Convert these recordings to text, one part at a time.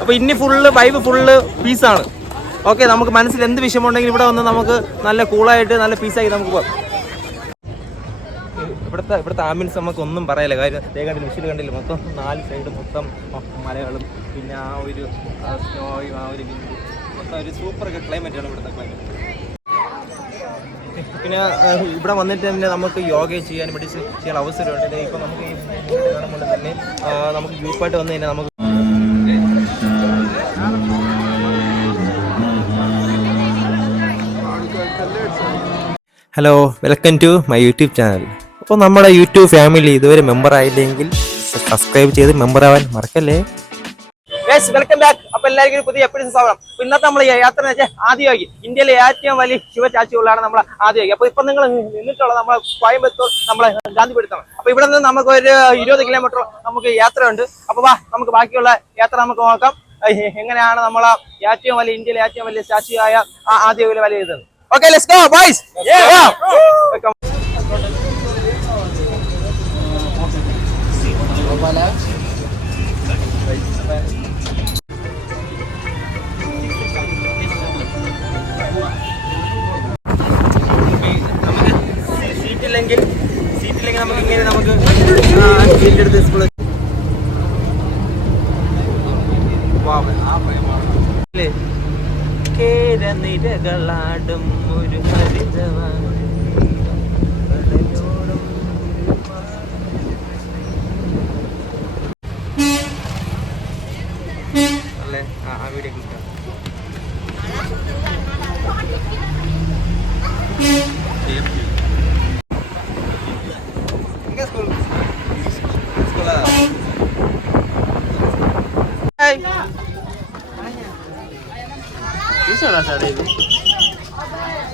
അപ്പൊ ഇനി full vibe full പീസാണ്. ഓക്കെ, നമുക്ക് മനസ്സിൽ എന്ത് വിഷയമുണ്ടെങ്കിലും ഇവിടെ വന്ന് നമുക്ക് നല്ല കൂളായിട്ട് നല്ല പീസാക്കി നമുക്ക് പോകാം. ഇവിടുത്തെ ആംബിയൻസ് നമുക്ക് ഒന്നും പറയല്ല. കാര്യം കണ്ടില്ല, വിഷയിൽ കണ്ടില്ല, മൊത്തം 4 സൈഡ് മൊത്തം മലകളും പിന്നെ ആ ഒരു സ്നോയും ആ ഒരു മൊത്തം ഒരു സൂപ്പർ ക്ലൈമറ്റാണ് ഇവിടുത്തെ ക്ലൈമറ്റ്. പിന്നെ ഇവിടെ വന്നിട്ട് തന്നെ നമുക്ക് യോഗ ചെയ്യാൻ മെഡിറ്റേഷൻ ചെയ്യാൻ അവസരമുണ്ട്. ഇപ്പം നമുക്ക് ഈ കാണുമ്പോൾ തന്നെ നമുക്ക് ഗ്രൂപ്പായിട്ട് വന്നു കഴിഞ്ഞാൽ നമുക്ക് hello, welcome to my YouTube channel. അപ്പോൾ നമ്മുടെ യൂട്യൂബ് ഫാമിലി ഇതുവരെ മെമ്പർ ആയില്ലെങ്കിൽ സബ്സ്ക്രൈബ് ചെയ്ത് മെമ്പർ ആവാൻ മറക്കല്ലേ. Welcome back. അപ്പൊ എല്ലാവർക്കും പുതിയ എപ്പിസോഡ് സ്വാഗതം. ഇന്നത്തെ നമ്മൾ യാത്ര എന്ന് വെച്ചാൽ ആദിയോഗി, ഇന്ത്യയിലെ ഏറ്റവും വലിയ ശിവചാച്ചികളാണ് നമ്മൾ ആദിയോഗി. അപ്പൊ ഇപ്പൊ നിങ്ങൾ നിന്നിട്ടുള്ളത് നമ്മളെ കോയമ്പത്തൂർ നമ്മളെ ഗാന്ധിപുരത്താണ്. അപ്പൊ ഇവിടെ നിന്ന് നമുക്ക് ഒരു 20 കിലോമീറ്റർ നമുക്ക് യാത്രയുണ്ട്. അപ്പൊ നമുക്ക് ബാക്കിയുള്ള യാത്ര നമുക്ക് നോക്കാം. എങ്ങനെയാണ് നമ്മളെ ഏറ്റവും വലിയ ഇന്ത്യയിലെ ഏറ്റവും വലിയ ചാച്ചിയായ ആദിയോഗിയിലെ വലിയ ഇത്. Okay, let's go boys. സീറ്റില്ലെങ്കിൽ നമുക്ക് ഇങ്ങനെ നമുക്ക് സീറ്റ് എടുത്ത് കേരനിരകളാടും ഒരു ഹരിതവാൻ അല്ലേ ആ വീഡിയോ കിട്ടാം.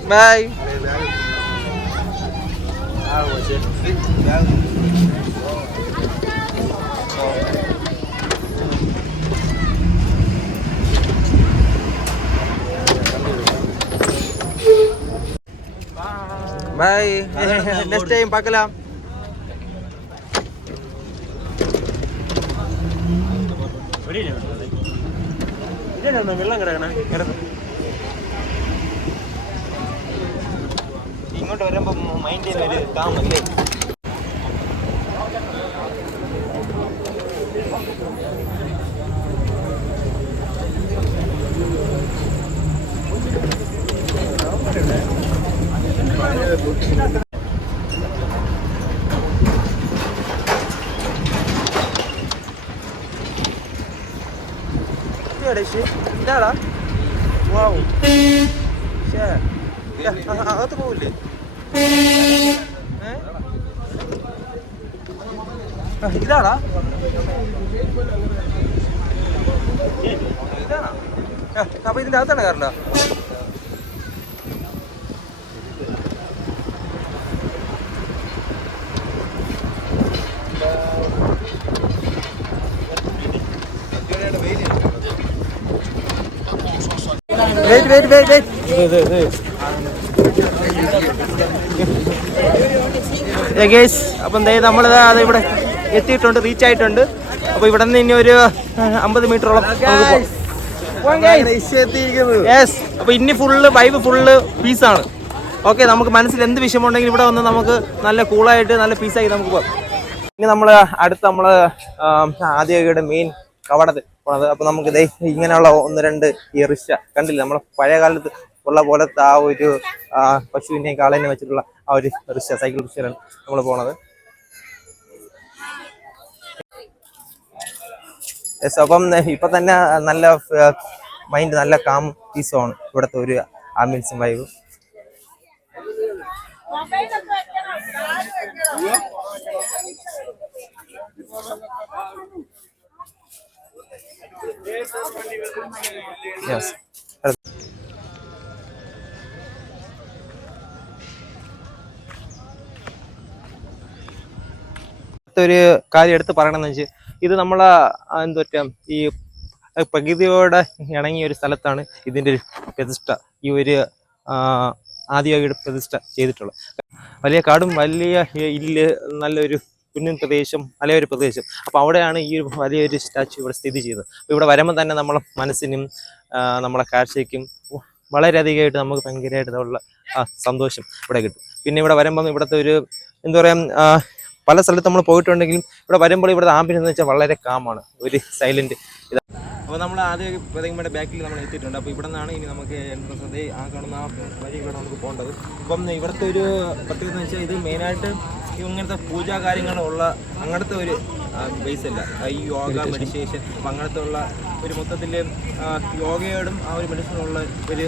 Bye. Bye. Next time பார்க்கலாம். ഇങ്ങോട്ട് വരുമ്പോ മൈൻഡ് ചെയ്യുന്ന ഒരു കാമല്ലേ. ഇതാടാ, വാവ്, അകത്ത് പോവില്ലേ? ഇതാടാ, ഇതാണോ? അപ്പൊ ഇതിന്റെ അകത്താണ് കാരണം. Wait. ഗൈസ്, അപ്പം നമ്മളിത് അത് ഇവിടെ എത്തിയിട്ടുണ്ട്, റീച്ച് ആയിട്ടുണ്ട്. അപ്പൊ ഇവിടെ നിന്ന് ഇനി ഒരു 50 മീറ്ററോളം അപ്പൊ ഇനി ഫുള്ള് വൈബ് ഫുള്ള് പീസാണ്. ഓക്കെ, നമുക്ക് മനസ്സിൽ എന്ത് വിഷയമുണ്ടെങ്കിലും ഇവിടെ വന്ന് നമുക്ക് നല്ല കൂളായിട്ട് നല്ല പീസാക്കി നമുക്ക് പോകാം. ഇനി നമ്മള് അടുത്ത് നമ്മള് ആദിയോഗിയുടെ മെയിൻ കവടത്ത് പോണത്. അപ്പൊ നമുക്ക് ഇങ്ങനെയുള്ള 1-2 ഈ റിക്ഷ കണ്ടില്ല, നമ്മളെ പഴയ കാലത്ത് ഉള്ള പോലത്തെ ആ ഒരു പശുവിനെയും കാളേനെയും വെച്ചിട്ടുള്ള ആ ഒരു റിക്ഷ, സൈക്കിൾ റിക്ഷയിലാണ് നമ്മൾ പോണത്. അപ്പം ഇപ്പൊ തന്നെ നല്ല മൈൻഡ്, നല്ല കാം പീസുമാണ് ഇവിടുത്തെ ഒരു ആംബിയൻസും വൈബും. യെസ്, ഒരു കാര്യം എടുത്ത് പറയണമെന്ന് വെച്ചാൽ, ഇത് നമ്മളെ എന്താ പറ്റുക, ഈ പ്രകൃതിയോടെ ഇണങ്ങിയ ഒരു സ്ഥലത്താണ് ഇതിൻ്റെ ഒരു പ്രതിഷ്ഠ, ഈ ഒരു ആദിയോഗിയുടെ പ്രതിഷ്ഠ ചെയ്തിട്ടുള്ളത്. വലിയ കാടും വലിയ ഇല്ല്, നല്ലൊരു കുന്നിൻ പ്രദേശം, മലയൊരു പ്രദേശം. അപ്പോൾ അവിടെയാണ് ഈ ഒരു വലിയൊരു സ്റ്റാച്ചു ഇവിടെ സ്ഥിതി ചെയ്യുന്നത്. അപ്പോൾ ഇവിടെ വരുമ്പോൾ തന്നെ നമ്മളെ മനസ്സിനും നമ്മളെ കാഴ്ചയ്ക്കും വളരെയധികമായിട്ട് നമുക്ക് ഭയങ്കരമായിട്ടുള്ള സന്തോഷം ഇവിടെ കിട്ടും. പിന്നെ ഇവിടെ വരുമ്പം ഇവിടുത്തെ ഒരു എന്താ പറയുക, പല സ്ഥലത്ത് നമ്മൾ പോയിട്ടുണ്ടെങ്കിലും ഇവിടെ വരുമ്പോൾ ഇവിടുത്തെ ആംബിയൻസ് എന്ന് വെച്ചാൽ വളരെ കാമാണ്, ഒരു സൈലൻറ്റ് ഇതാണ്. അപ്പോൾ നമ്മൾ ആദ്യം പെതങ്ങമയുടെ ബാക്കിൽ നമ്മൾ എത്തിയിട്ടുണ്ട്. അപ്പോൾ ഇവിടെ നിന്നാണ് ഇനി നമുക്ക് എൻട്രൻസ് ആ കാണുന്ന ആ വഴി ഇവിടെ നമുക്ക് പോകേണ്ടത്. അപ്പം ഇവിടുത്തെ ഒരു പ്രത്യേകത എന്ന് വെച്ചാൽ ഇത് മെയിനായിട്ട് ഇങ്ങനത്തെ പൂജാ കാര്യങ്ങളുള്ള അങ്ങനത്തെ ഒരു ബേസ് അല്ല, ഈ യോഗ മെഡിറ്റേഷൻ അപ്പം അങ്ങനത്തെ ഉള്ള ഒരു മൊത്തത്തിൽ യോഗയോടും ആ ഒരു മെഡിസിനുള്ള ഒരു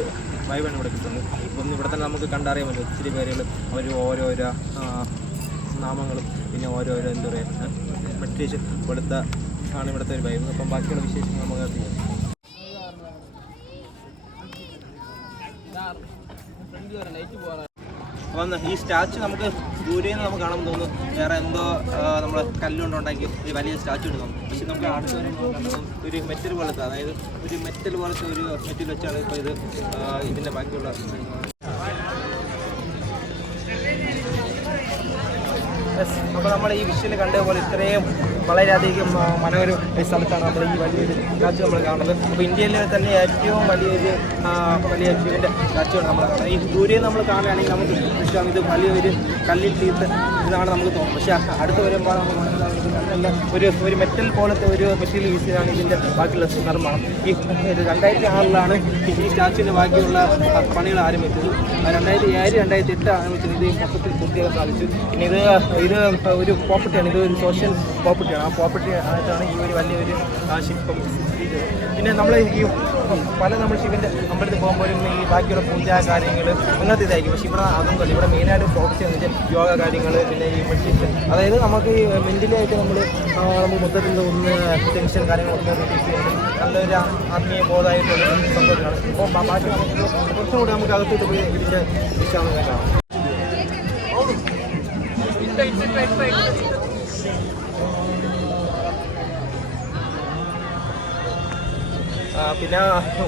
വൈബാണ് ഇവിടെ കിട്ടുന്നത്. ഇപ്പം ഇവിടെ തന്നെ നമുക്ക് കണ്ടറിയാൻ പറ്റും ഒത്തിരി പേരുകൾ അവർ ഓരോരോ നാമങ്ങളും പിന്നെ ഓരോരോ എന്താ പറയുക മെഡിറ്റേഷൻ കൊടുത്ത ആണ് ഇവിടുത്തെ ഒരു വൈബ്. അപ്പം ബാക്കിയുള്ള വിശേഷങ്ങൾ നമുക്ക് ചെയ്യാം. അപ്പം ഈ സ്റ്റാച്ചു നമുക്ക് ദൂരെ നിന്ന് നമുക്ക് കാണാൻ തോന്നുന്നു വേറെ എന്തോ നമ്മൾ കല്ലുകൊണ്ടുണ്ടാക്കി ഒരു വലിയ സ്റ്റാച്ചു എടുക്കും. പക്ഷെ നമുക്ക് അടുത്ത് വരുമ്പോൾ ഒരു മെറ്റൽ പോലത്തെ, അതായത് ഒരു മെറ്റൽ പോലത്തെ ഒരു മെറ്റൽ വെച്ചാണ് ഇപ്പോൾ ഇത് ഇതിൻ്റെ ബാക്കിയുള്ള. അപ്പോൾ നമ്മൾ ഈ വിഷ്വൽ കണ്ടതുപോലെ ഇത്രയും വളരെയധികം മനോഹര സ്ഥലത്താണ് നമ്മൾ ഈ വലിയൊരു സ്റ്റാച്ചു നമ്മൾ കാണുന്നത്. അപ്പോൾ ഇന്ത്യയിലെ തന്നെ ഏറ്റവും വലിയ ശിവൻ്റെ സ്റ്റാച്ചുവാണ് നമ്മൾ കാണുന്നത്. ഈ ദൂരെ നമ്മൾ കാണുകയാണെങ്കിൽ നമുക്ക് ഇഷ്ടമാണ് ഇത് വലിയൊരു കല്ലിൽ തീർത്ത് ഇതാണ് നമുക്ക് തോന്നുന്നത്. പക്ഷേ അടുത്ത് വരുമ്പോൾ നമുക്ക് മനസ്സിലാവുന്നത് ഒരു മെറ്റൽ പോലത്തെ ഒരു മെറ്റീരിയൽ യൂസ് ചെയ്താണ് ഇതിൻ്റെ ബാക്കിയുള്ള നിർമ്മാണം. ഈ 2006-ലാണ് ഈ സ്റ്റാച്ചുവിൻ്റെ ബാക്കിയുള്ള പണികൾ ആരംഭിച്ചത്. 2007, 2008 ആരംഭിച്ചത് ഇത് മൊത്തത്തിൽ പൂർത്തിയാക്കാൻ സാധിച്ചു. പിന്നെ ഇത് ഒരു പ്രോപ്പർട്ടിയാണ്, ഇത് ഒരു സോഷ്യൽ പ്രോപ്പർട്ടിയാണ്. ആ പ്രോപ്പർട്ടി ആയിട്ടാണ് ഈ ഒരു വലിയൊരു ശില്പം സ്ഥിതി ചെയ്തത്. പിന്നെ നമ്മൾ ഈ നമ്മൾ ശിവൻ്റെ അമ്പലത്തിൽ പോകുമ്പോഴും ഈ ബാക്കിയുള്ള പൂജാ കാര്യങ്ങൾ അങ്ങനത്തെ ഇതായിരിക്കും. പക്ഷേ ഇവിടെ അതൊന്നുമല്ല. ഇവിടെ മെയിനായിട്ട് ഫോക്കസ് ചെയ്യുന്നത് യോഗ കാര്യങ്ങൾ, പിന്നെ ഈ മെഡിറ്റേഷൻ, അതായത് നമുക്ക് ഈ മെൻ്റലിയായിട്ട് നമുക്ക് മൊത്തത്തിൽ ഒന്ന് ടെൻഷൻ കാര്യങ്ങളൊക്കെ റിലീസ് ചെയ്യുന്നത് നല്ലൊരു ആത്മീയ ബോധമായിട്ടുള്ള സംഭവത്തിലാണ്. അപ്പോൾ ബാക്കി നമുക്ക് കുറച്ചും കൂടി നമുക്ക് അകത്തോട്ട് പോയി ഇതിൻ്റെ വിശാലത കാണാം. പിന്നെ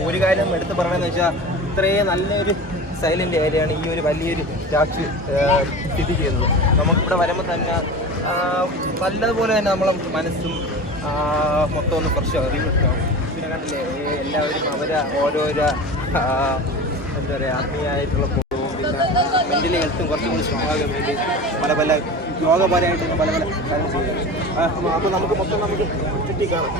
ഒരു കാര്യം എടുത്ത് പറയണമെന്ന് വെച്ചാൽ ഇത്രയും നല്ലൊരു സൈലൻ്റ് ഏരിയയാണ് ഈ ഒരു വലിയൊരു സ്റ്റാച്ചു സ്ഥിതി ചെയ്യുന്നത്. നമുക്കിവിടെ വരുമ്പോൾ തന്നെ നല്ലതുപോലെ തന്നെ നമ്മളെ മനസ്സും മൊത്തം ഒന്ന് ഫ്രഷ് അറിവിട്ടാവും. പിന്നെ കണ്ടില്ലേ എല്ലാവരും ഓരോരോ എന്താ പറയുക ആത്മീയമായിട്ടുള്ള പോകും. പിന്നെ മെൻ്റലി ഹെൽത്തും കുറച്ചും കൂടി സ്ട്രോങ് ആകാൻ വേണ്ടി പല യോഗപരമായിട്ട് പല കാര്യം ചെയ്യാം. അപ്പോൾ നമുക്ക് മൊത്തം നമുക്ക് ചുറ്റിക്കാണാം.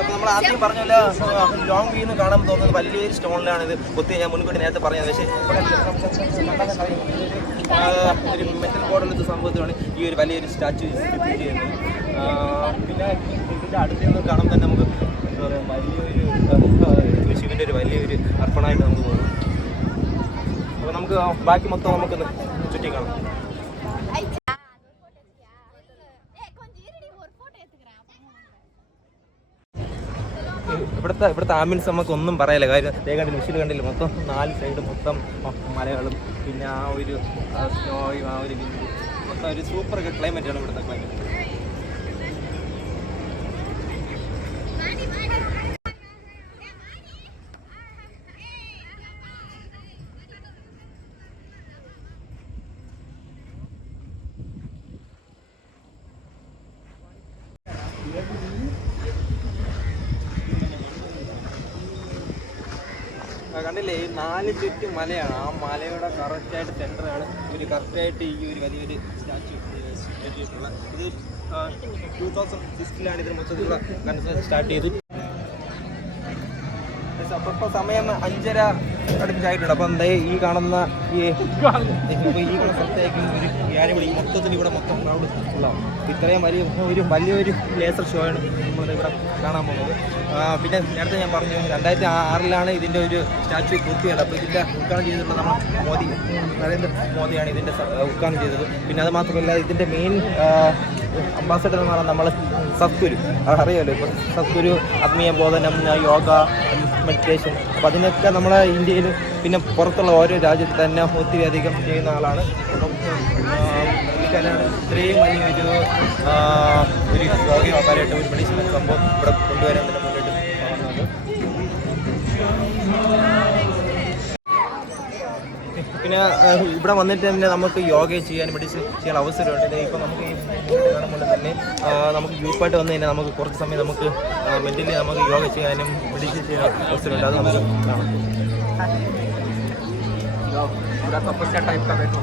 അപ്പോൾ നമ്മൾ ആദ്യം പറഞ്ഞല്ലോ ലോങ് വ്യൂ എന്ന് കാണാൻ തോന്നുന്നത് വലിയൊരു സ്റ്റോണിലാണ് ഇത് ഒത്തിരി ഞാൻ മുൻകൂട്ടി നേരത്തെ പറഞ്ഞത്. പക്ഷേ ഒരു മെറ്റൽ ബോർഡിലത്തെ സംഭവത്തിലാണ് ഈ ഒരു വലിയൊരു സ്റ്റാച്ചു സ്ഥിതി ചെയ്യുന്നത്. പിന്നെ ഇതിൻ്റെ അടുത്ത് നിന്ന് കാണുമ്പോൾ തന്നെ നമുക്ക് എന്താ പറയുക വലിയൊരു ശിവൻ്റെ ഒരു വലിയൊരു അർപ്പണമായിട്ട് നമുക്ക് തോന്നും. അപ്പോൾ നമുക്ക് ബാക്കി മൊത്തം നമുക്കൊന്ന് ചുറ്റി കാണാം. ഇവിടുത്തെ ആംബിയൻസ് നമുക്ക് ഒന്നും പറയല്ല. കാര്യം കണ്ടില്ല, വിഷയിൽ കണ്ടില്ല, മൊത്തം 4 സൈഡ് മൊത്തം മലകളും പിന്നെ ആ ഒരു സ്നോയും ആ ഒരു വിൻഡ് മൊത്തം ഒരു സൂപ്പർ ക്ലൈമറ്റാണ് ഇവിടുത്തെ ക്ലൈമറ്റ്. കണ്ടില്ലേ, ഈ 4 ചുറ്റും മലയാണ്. ആ മലയുടെ കറക്റ്റായിട്ട് സെൻറ്ററാണ് ഒരു കറക്റ്റായിട്ട് ഈ ഒരു വലിയൊരു സ്റ്റാച്ചു കെട്ടിയിട്ടുള്ളത്. ഇത് 2006-ലാണ് ഇതിന് മൊത്തത്തിലുള്ള കൺസ്ട്രക്ഷൻ സ്റ്റാർട്ട് ചെയ്തു. അപ്പോൾ ഇപ്പോൾ സമയം 5:30 അടുപ്പിച്ചായിട്ടുണ്ട്. അപ്പം എന്താ ഈ കാണുന്ന ഈ സ്ഥലത്തേക്ക് ഒരു യാനിവിളി മൊത്തത്തിൽ ഇവിടെ മൊത്തം ക്രൗഡ് ഉള്ളതാണ്. ഇത്രയും വലിയൊരു ലേസർ ഷോ ആണ് നമ്മളിവിടെ കാണാൻ പോകുന്നത്. പിന്നെ നേരത്തെ ഞാൻ പറഞ്ഞു 2006-ലാണ് ഇതിൻ്റെ ഒരു സ്റ്റാച്ചു പൂർത്തിയായത്. അപ്പോൾ ഇതിൻ്റെ ഉദ്ഘാടനം ചെയ്തിട്ടുള്ള നമ്മൾ നരേന്ദ്ര മോദിയാണ് ഇതിൻ്റെ ഉദ്ഘാടനം ചെയ്തത്. പിന്നെ അത് മാത്രമല്ല ഇതിൻ്റെ മെയിൻ അംബാസഡർ എന്ന് പറഞ്ഞാൽ നമ്മൾ സദ്ഗുരു, അറിയാമല്ലോ. ഇപ്പോൾ സദ്ഗുരു ആത്മീയ ബോധനം, യോഗ, മെഡിറ്റേഷൻ, അപ്പോൾ അതിനൊക്കെ നമ്മളെ ഇന്ത്യയിൽ പിന്നെ പുറത്തുള്ള ഓരോ രാജ്യത്ത് തന്നെ ഒത്തിരി അധികം ചെയ്യുന്ന ആളാണ്. അപ്പം പുള്ളിക്കാരാണ് ഇത്രയും വലിയൊരു യോഗ വ്യാപാരമായിട്ട് ഒരു മെഡിസിൻ സംഭവം ഇവിടെ കൊണ്ടുവരാൻ തന്നെ മുന്നിട്ട് പിന്നെ ഇവിടെ വന്നിട്ട് തന്നെ നമുക്ക് യോഗ ചെയ്യാൻ ചെയ്യാൻ അവസരമുണ്ട്. ഇപ്പോൾ നമുക്ക് ഈ കാണുമ്പോൾ തന്നെ നമുക്ക് ഗ്രൂപ്പായിട്ട് വന്നു കഴിഞ്ഞാൽ നമുക്ക് കുറച്ച് സമയം നമുക്ക് മെൻ്റലി നമുക്ക് യോഗ ചെയ്യാനും മെഡിറ്റേഷൻ ചെയ്യാൻ അവസരമുണ്ട്. അത് നമുക്ക് കാണാം. तपस्या टाइप का बैठो.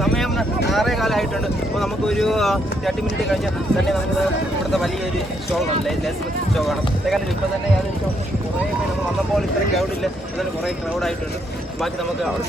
സമയം 6:15 അപ്പോൾ നമുക്കൊരു 30 മിനിറ്റ് കഴിഞ്ഞാൽ തന്നെ നമുക്ക് ഇവിടുത്തെ വലിയൊരു ഷോ കാണാം. ഷോ കാണാം. ഇപ്പോൾ തന്നെ കുറേ പേര് നമ്മൾ വന്നപ്പോൾ ഇത്രയും ക്രൗഡില്ല, അതുപോലെ കുറേ ക്രൗഡായിട്ടുണ്ട്. ബാക്കി നമുക്ക് അവിടെ